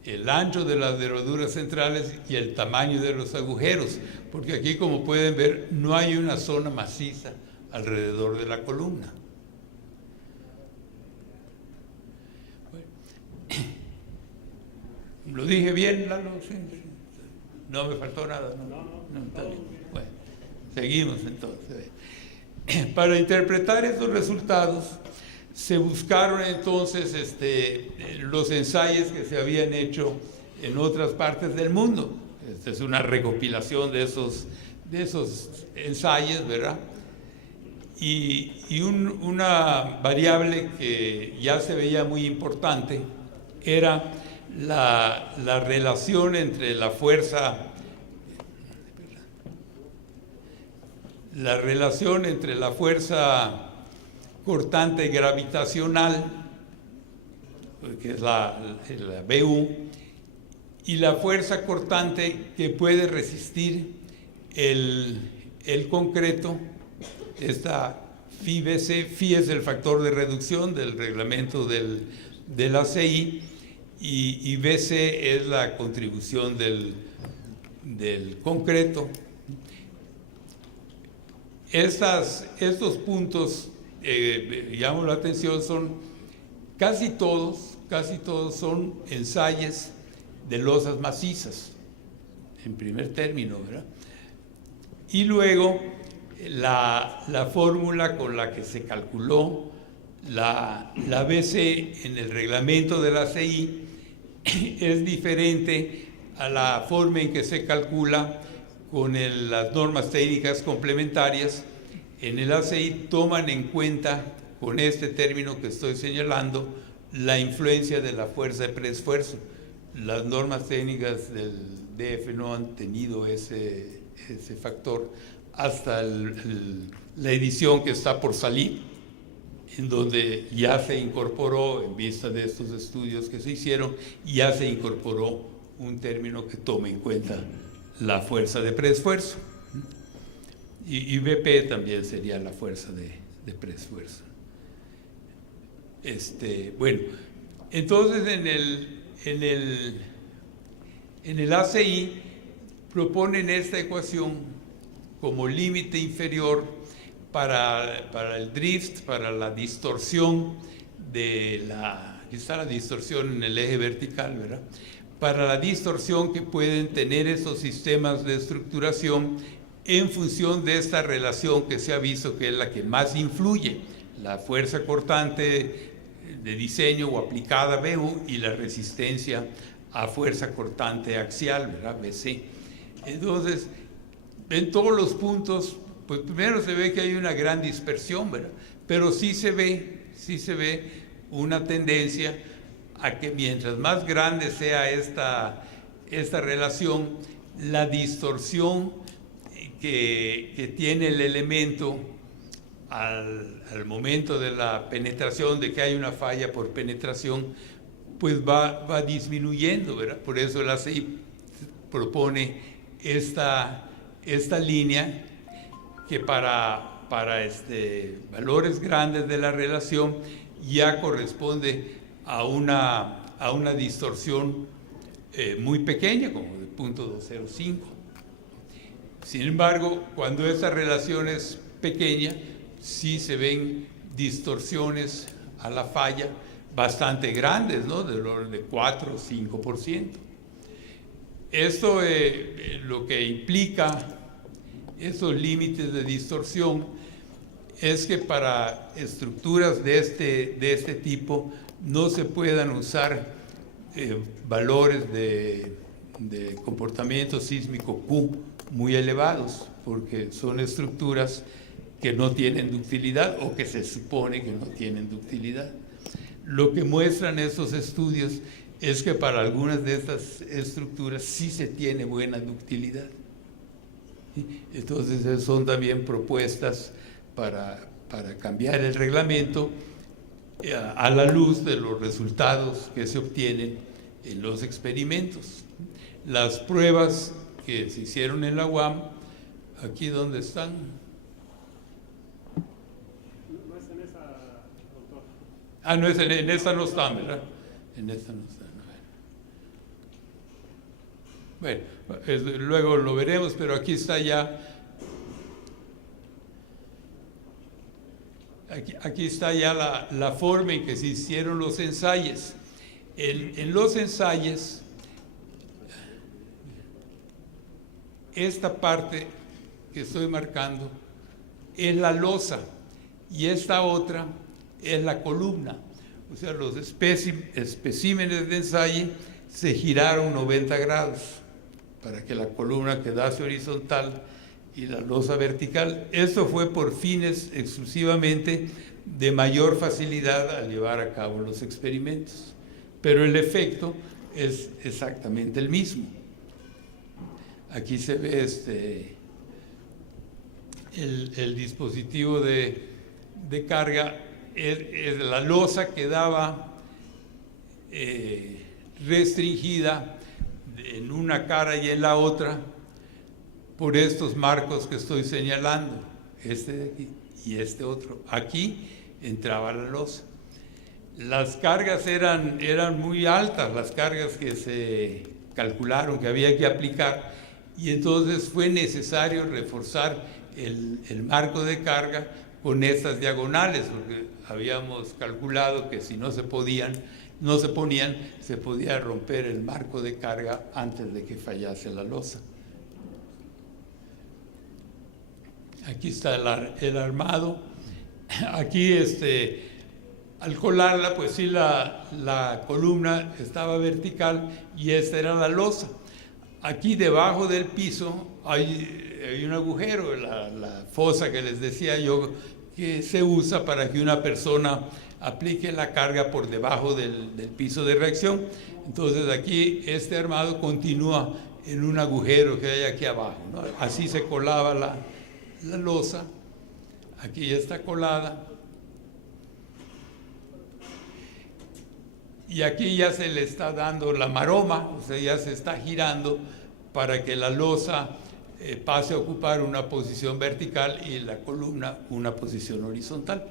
el ancho de las nervaduras centrales y el tamaño de los agujeros, porque aquí, como pueden ver, no hay una zona maciza alrededor de la columna. ¿Lo dije bien, Lalo? Sí. No me faltó nada, ¿no? Está bien. Bueno, seguimos entonces. Para interpretar estos resultados, se buscaron entonces los ensayos que se habían hecho en otras partes del mundo. Esta es una recopilación de esos ensayos, ¿verdad? Y una variable que ya se veía muy importante era la relación entre la fuerza cortante gravitacional, que es la BU, y la fuerza cortante que puede resistir el concreto. Esta Phi-BC, Phi es el factor de reducción del reglamento del ACI, y BC es la contribución del concreto. Estos puntos, llamo la atención, son casi todos son ensayos de losas macizas, en primer término, ¿verdad? Y luego la fórmula con la que se calculó la BC en el reglamento de la ACI es diferente a la forma en que se calcula con las normas técnicas complementarias. En el ACI toman en cuenta, con este término que estoy señalando, la influencia de la fuerza de preesfuerzo. Las normas técnicas del DF no han tenido ese factor hasta la edición que está por salir, en donde ya se incorporó, en vista de estos estudios que se hicieron, ya se incorporó un término que tome en cuenta la fuerza de preesfuerzo. Y BP también sería la fuerza de preesfuerzo. Bueno, entonces en el ACI proponen esta ecuación como límite inferior para el drift, para la distorsión aquí está la distorsión en el eje vertical, ¿verdad? Para la distorsión que pueden tener estos sistemas de estructuración en función de esta relación que se ha visto que es la que más influye, la fuerza cortante de diseño o aplicada BU y la resistencia a fuerza cortante axial, ¿verdad? BC. Entonces, en todos los puntos, pues primero se ve que hay una gran dispersión, ¿verdad? Pero sí se ve una tendencia a que mientras más grande sea esta relación, la distorsión que tiene el elemento al momento de la penetración, de que hay una falla por penetración, pues va disminuyendo, ¿verdad? Por eso el ACI propone esta línea que para valores grandes de la relación ya corresponde a una distorsión muy pequeña, como de 0.205. Sin embargo, cuando esa relación es pequeña, sí se ven distorsiones a la falla bastante grandes, ¿no? Del orden de 4 o 5%. Esto lo que implica esos límites de distorsión es que para estructuras de este tipo no se puedan usar valores de comportamiento sísmico Q muy elevados, porque son estructuras que no tienen ductilidad o que se supone que no tienen ductilidad. Lo que muestran estos estudios es que para algunas de estas estructuras sí se tiene buena ductilidad. Entonces son también propuestas para cambiar el reglamento a la luz de los resultados que se obtienen en los experimentos. Las pruebas que se hicieron en la UAM, aquí donde están. No es en esa, doctor. No, en esta no están, ¿verdad? En esta no están. Bueno, luego lo veremos, pero aquí está ya. Aquí está ya la forma en que se hicieron los ensayos. En los ensayos, esta parte que estoy marcando es la losa y esta otra es la columna. O sea, los especímenes de ensayo se giraron 90 grados para que la columna quedase horizontal y la losa vertical. Esto fue por fines exclusivamente de mayor facilidad al llevar a cabo los experimentos, pero el efecto es exactamente el mismo. Aquí se ve el dispositivo de carga, es la losa quedaba restringida en una cara y en la otra por estos marcos que estoy señalando, este de aquí y este otro. Aquí entraba la losa. Las cargas eran muy altas, las cargas que se calcularon que había que aplicar, y entonces fue necesario reforzar el marco de carga con estas diagonales, porque habíamos calculado que si no se ponían, se podía romper el marco de carga antes de que fallase la losa. Aquí está el armado. Aquí al colarla, pues sí, la columna estaba vertical y esta era la losa. Aquí debajo del piso hay un agujero, la fosa que les decía yo, que se usa para que una persona aplique la carga por debajo del piso de reacción. Entonces aquí este armado continúa en un agujero que hay aquí abajo, ¿no? Así se colaba la losa. Aquí ya está colada. Y aquí ya se le está dando la maroma, o sea, ya se está girando para que la losa pase a ocupar una posición vertical y la columna una posición horizontal.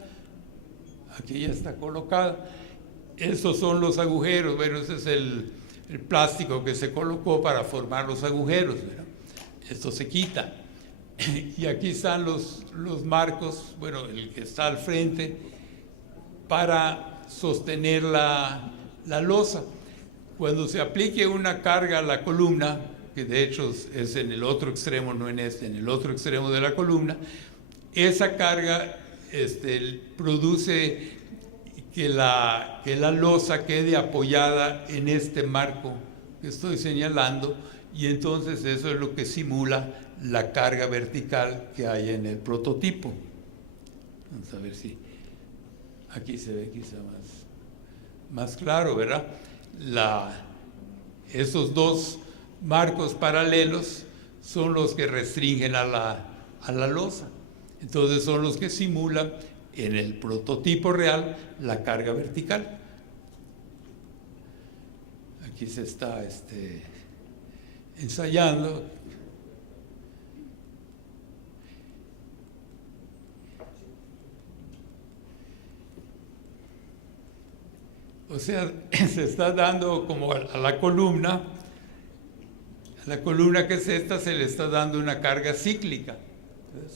Aquí ya está colocada. Estos son los agujeros. Bueno, ese es el plástico que se colocó para formar los agujeros, ¿verdad? Esto se quita. Y aquí están los marcos, bueno, el que está al frente, para sostener la losa. Cuando se aplique una carga a la columna, que de hecho es en el otro extremo, no en este, en el otro extremo de la columna, esa carga produce que la losa quede apoyada en este marco que estoy señalando, y entonces eso es lo que simula la carga vertical que hay en el prototipo. Vamos a ver si aquí se ve quizá más claro, ¿verdad? Esos dos marcos paralelos son los que restringen a la losa. Entonces son los que simulan en el prototipo real la carga vertical. Aquí se está ensayando. O sea, se está dando como a la columna que es esta, se le está dando una carga cíclica,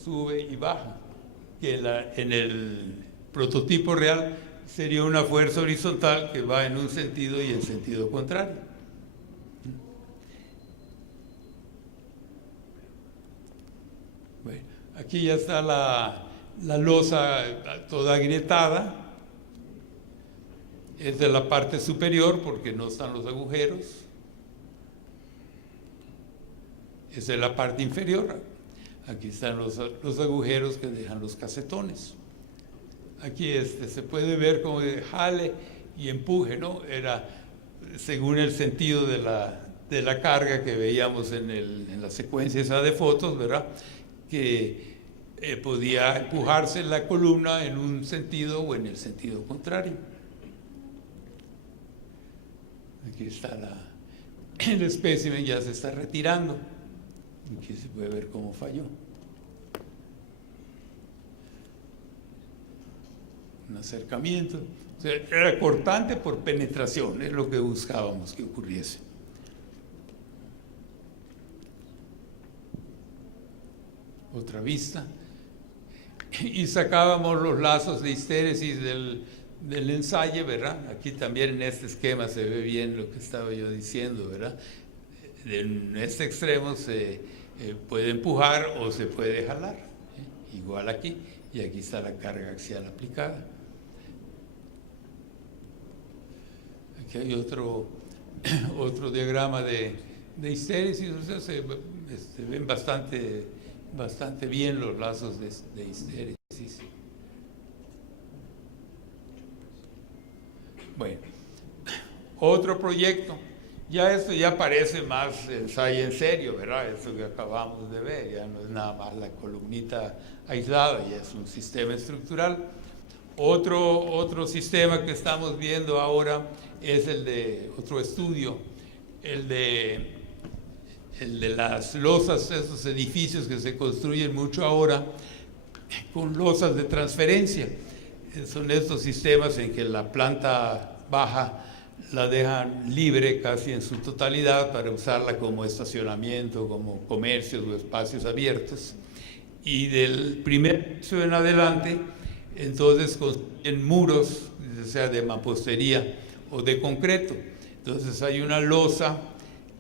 sube y baja, que en el prototipo real sería una fuerza horizontal que va en un sentido y en sentido contrario. Bueno, aquí ya está la losa toda agrietada. Es de la parte superior porque no están los agujeros. Es de la parte inferior. Aquí están los agujeros que dejan los casetones. Aquí se puede ver como de jale y empuje, ¿no? Era según el sentido de la carga que veíamos en la secuencia esa de fotos, ¿verdad? Que podía empujarse la columna en un sentido o en el sentido contrario. Aquí está el espécimen, ya se está retirando. Aquí se puede ver cómo falló. Un acercamiento. O sea, era cortante por penetración, es lo que buscábamos que ocurriese. Otra vista. Y sacábamos los lazos de histéresis del ensayo, ¿verdad? Aquí también en este esquema se ve bien lo que estaba yo diciendo, ¿verdad? En este extremo se puede empujar o se puede jalar, igual aquí, y aquí está la carga axial aplicada. Aquí hay otro diagrama de histéresis, o sea, se ven bastante bien los lazos de histéresis. Bueno, otro proyecto, esto ya parece más ensayo en serio, ¿verdad? Esto que acabamos de ver, ya no es nada más la columnita aislada, ya es un sistema estructural. Otro sistema que estamos viendo ahora es otro estudio, el de las losas, esos edificios que se construyen mucho ahora con losas de transferencia. Son estos sistemas en que la planta baja la dejan libre casi en su totalidad para usarla como estacionamiento, como comercios o espacios abiertos. Y del primer piso en adelante, entonces construyen muros, sea de mampostería o de concreto. Entonces hay una losa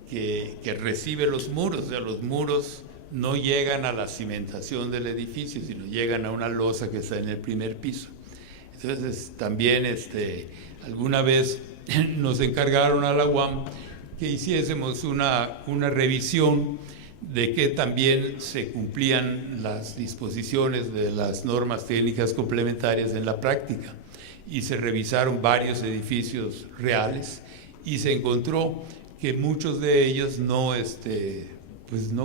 que recibe los muros, o sea, los muros no llegan a la cimentación del edificio, sino llegan a una losa que está en el primer piso. Entonces también alguna vez nos encargaron a la UAM que hiciésemos una revisión de que también se cumplían las disposiciones de las normas técnicas complementarias en la práctica, y se revisaron varios edificios reales y se encontró que muchos de ellos no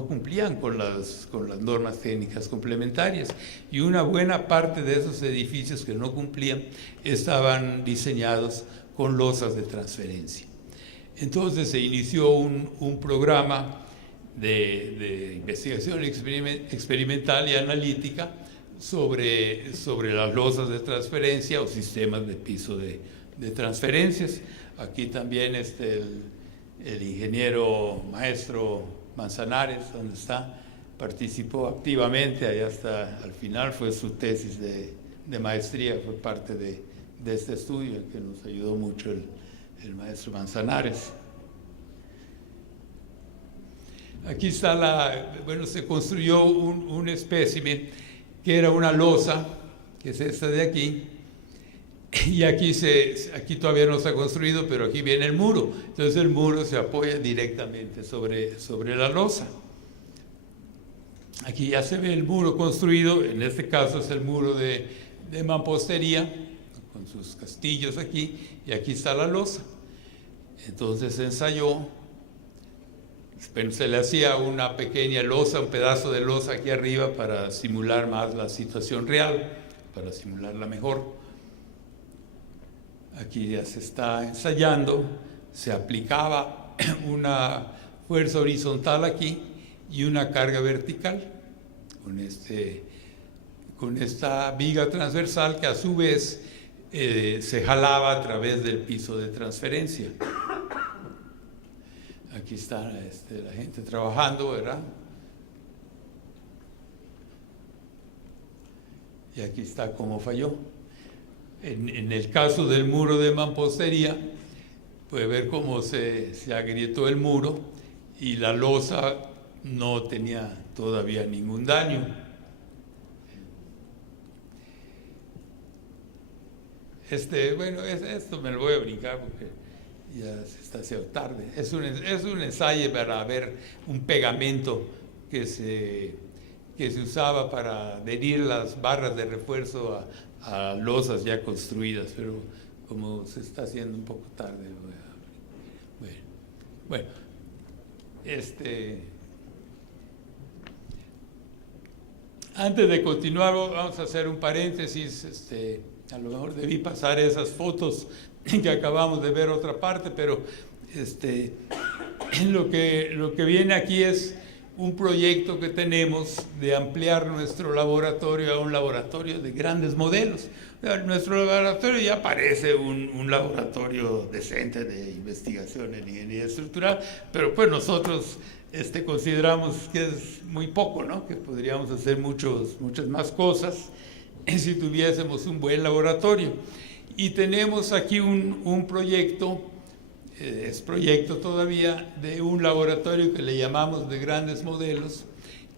cumplían con las normas técnicas complementarias, y una buena parte de esos edificios que no cumplían estaban diseñados con losas de transferencia. Entonces se inició un programa de investigación experimental y analítica sobre las losas de transferencia o sistemas de piso de transferencias. Aquí también el ingeniero maestro Manzanares, donde está, participó activamente, allá hasta al final fue su tesis de maestría, fue parte de este estudio, que nos ayudó mucho el maestro Manzanares. Aquí está se construyó un espécimen que era una losa, que es esta de aquí, y aquí todavía no está construido, pero aquí viene el muro. Entonces el muro se apoya directamente sobre la losa. Aquí ya se ve el muro construido, en este caso es el muro de mampostería, con sus castillos aquí, y aquí está la losa. Entonces se ensayó, pero se le hacía una pequeña losa, un pedazo de losa aquí arriba para simular más la situación real, para simularla mejor. Aquí ya se está ensayando, se aplicaba una fuerza horizontal aquí y una carga vertical con esta viga transversal que a su vez se jalaba a través del piso de transferencia. Aquí está la gente trabajando, ¿verdad? Y aquí está cómo falló. En el caso del muro de mampostería, puede ver cómo se agrietó el muro y la losa no tenía todavía ningún daño. Esto me lo voy a brincar porque ya se está haciendo tarde. Es un ensayo para ver un pegamento que se usaba para adherir las barras de refuerzo a losas ya construidas, pero como se está haciendo un poco tarde, bueno, antes de continuar vamos a hacer un paréntesis. A lo mejor debí pasar esas fotos que acabamos de ver otra parte, pero lo que viene aquí es un proyecto que tenemos de ampliar nuestro laboratorio a un laboratorio de grandes modelos. Nuestro laboratorio ya parece un laboratorio decente de investigación en ingeniería estructural, pero pues nosotros consideramos que es muy poco, ¿no? Que podríamos hacer muchas más cosas si tuviésemos un buen laboratorio. Y tenemos aquí un proyecto, es proyecto todavía, de un laboratorio que le llamamos de grandes modelos,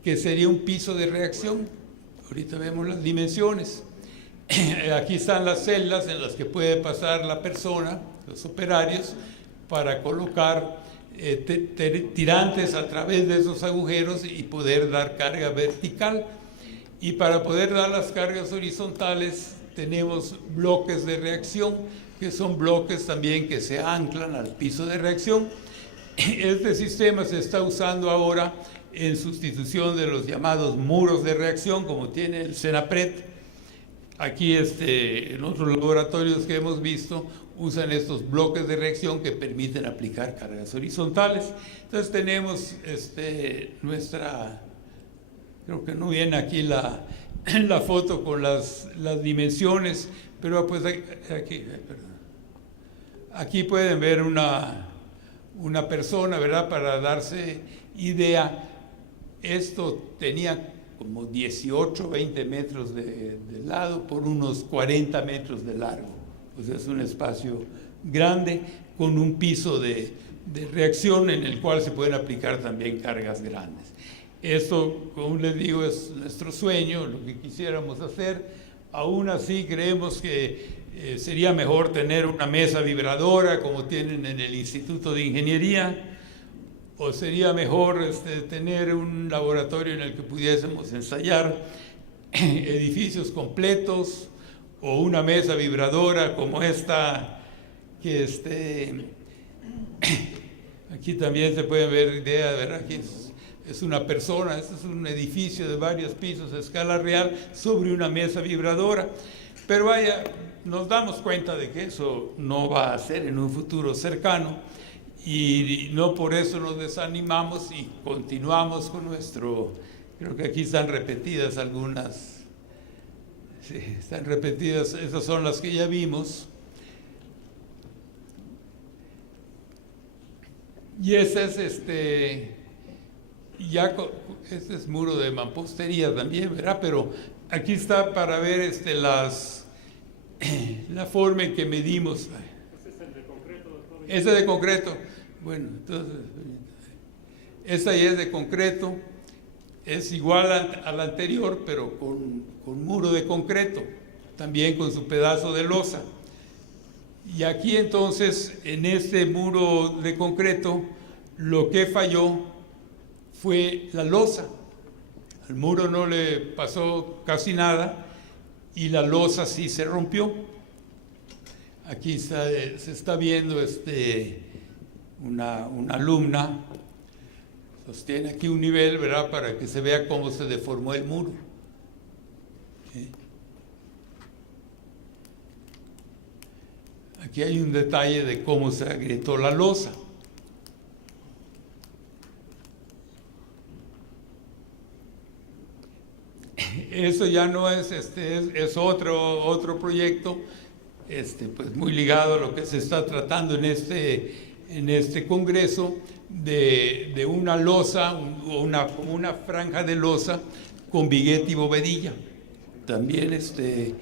que sería un piso de reacción. Ahorita vemos las dimensiones. Aquí están las celdas en las que puede pasar la persona, los operarios, para colocar tirantes a través de esos agujeros y poder dar carga vertical. Y para poder dar las cargas horizontales tenemos bloques de reacción, que son bloques también que se anclan al piso de reacción. Este sistema se está usando ahora en sustitución de los llamados muros de reacción, como tiene el CENAPRED. Aquí en otros laboratorios que hemos visto usan estos bloques de reacción que permiten aplicar cargas horizontales. Entonces tenemos creo que no viene aquí la foto con las dimensiones, pero pues aquí pueden ver una persona, ¿verdad? Para darse idea, esto tenía como 18, 20 metros de lado por unos 40 metros de largo. Pues es un espacio grande con un piso de reacción en el cual se pueden aplicar también cargas grandes. Esto, como les digo, es nuestro sueño, lo que quisiéramos hacer. Aún así creemos que sería mejor tener una mesa vibradora como tienen en el Instituto de Ingeniería, o sería mejor tener un laboratorio en el que pudiésemos ensayar edificios completos, o una mesa vibradora como esta, que aquí también se pueden ver ideas, ¿verdad? Aquí es una persona, este es un edificio de varios pisos a escala real sobre una mesa vibradora. Pero vaya, nos damos cuenta de que eso no va a ser en un futuro cercano, y no por eso nos desanimamos y continuamos con nuestro, creo que aquí están repetidas algunas, sí, están repetidas, esas son las que ya vimos. Y ese es este es muro de mampostería también, ¿verdad? Pero aquí está para ver la forma en que medimos. Ese es el de concreto, doctor. Ese de concreto. Bueno, entonces, esta ya es de concreto, es igual al anterior, pero con muro de concreto, también con su pedazo de losa. Y aquí entonces, en este muro de concreto, lo que falló fue la losa. Al muro no le pasó casi nada y la losa sí se rompió. Aquí se está viendo una alumna, sostiene aquí un nivel, ¿verdad?, para que se vea cómo se deformó el muro. ¿Sí? Aquí hay un detalle de cómo se agrietó la losa. Eso ya no es, es otro proyecto, pues muy ligado a lo que se está tratando en este congreso, de una losa, una franja de losa con vigueta y bovedilla. También se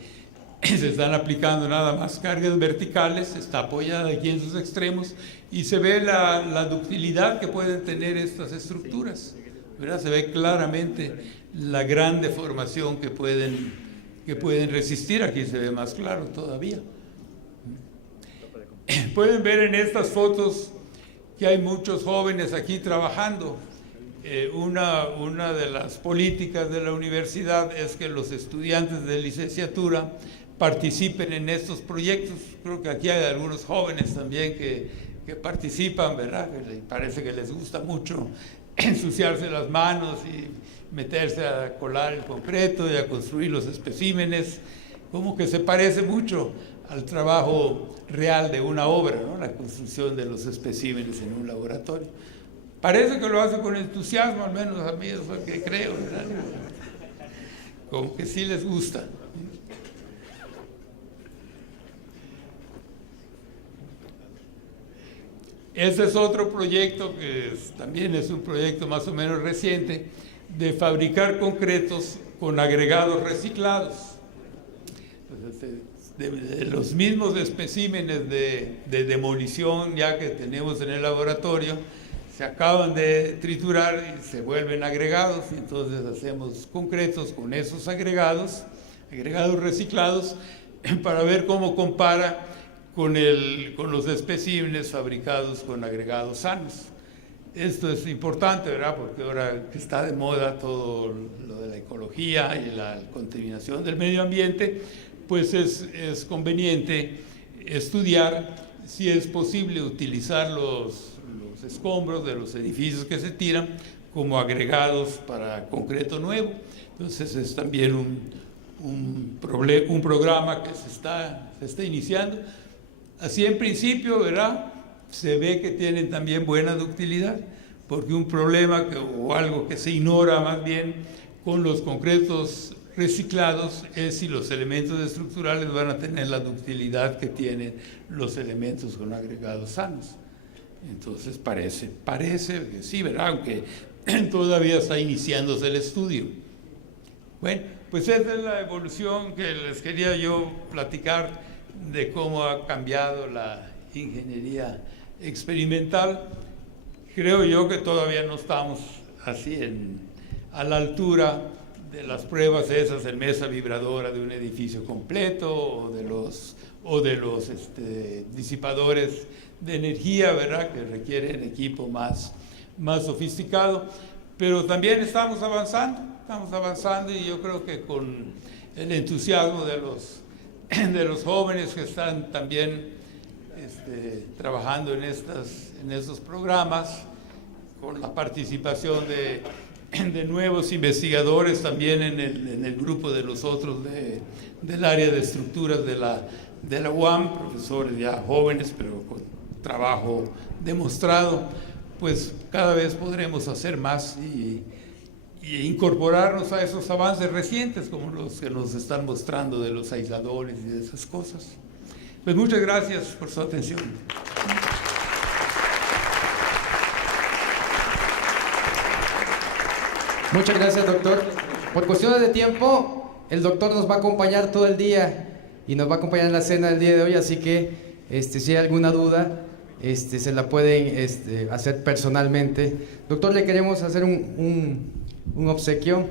están aplicando nada más cargas verticales, está apoyada aquí en sus extremos y se ve la ductilidad que pueden tener estas estructuras, ¿verdad? Se ve claramente la gran deformación que pueden resistir. Aquí se ve más claro todavía. Pueden ver en estas fotos que hay muchos jóvenes aquí trabajando. Una de las políticas de la universidad es que los estudiantes de licenciatura participen en estos proyectos. Creo que aquí hay algunos jóvenes también que participan, ¿verdad? Parece que les gusta mucho ensuciarse las manos y meterse a colar el concreto y a construir los especímenes, como que se parece mucho al trabajo real de una obra, ¿no? La construcción de los especímenes en un laboratorio. Parece que lo hace con entusiasmo, al menos a mí es lo que creo, ¿verdad? Como que sí les gusta. Ese es otro proyecto que también es un proyecto más o menos reciente, de fabricar concretos con agregados reciclados. De los mismos especímenes de demolición ya que tenemos en el laboratorio, se acaban de triturar y se vuelven agregados, y entonces hacemos concretos con esos agregados reciclados, para ver cómo compara con los especímenes fabricados con agregados sanos. Esto es importante, ¿verdad? Porque ahora que está de moda todo lo de la ecología y la contaminación del medio ambiente, pues es conveniente estudiar si es posible utilizar los escombros de los edificios que se tiran como agregados para concreto nuevo. Entonces es también un programa que se está iniciando. Así en principio, ¿verdad?, se ve que tienen también buena ductilidad, porque un problema o algo que se ignora más bien con los concretos reciclados es si los elementos estructurales van a tener la ductilidad que tienen los elementos con agregados sanos. Entonces parece que sí, ¿verdad?, aunque todavía está iniciándose el estudio. Bueno, pues esta es la evolución que les quería yo platicar de cómo ha cambiado la ingeniería experimental. Creo yo que todavía no estamos así a la altura de las pruebas esas en mesa vibradora de un edificio completo o de los disipadores de energía, ¿verdad?, que requieren equipo más sofisticado, pero también estamos avanzando y yo creo que con el entusiasmo de los jóvenes que están también trabajando en estos programas, con la participación de nuevos investigadores también en el grupo de los otros del área de estructuras de la UAM, profesores ya jóvenes, pero trabajo demostrado, pues cada vez podremos hacer más y incorporarnos a esos avances recientes como los que nos están mostrando de los aisladores y de esas cosas. Pues muchas gracias por su atención. Muchas gracias, doctor. Por cuestiones de tiempo, el doctor nos va a acompañar todo el día y nos va a acompañar en la cena del día de hoy, así que si hay alguna duda, se la pueden hacer personalmente. Doctor, le queremos hacer un obsequio.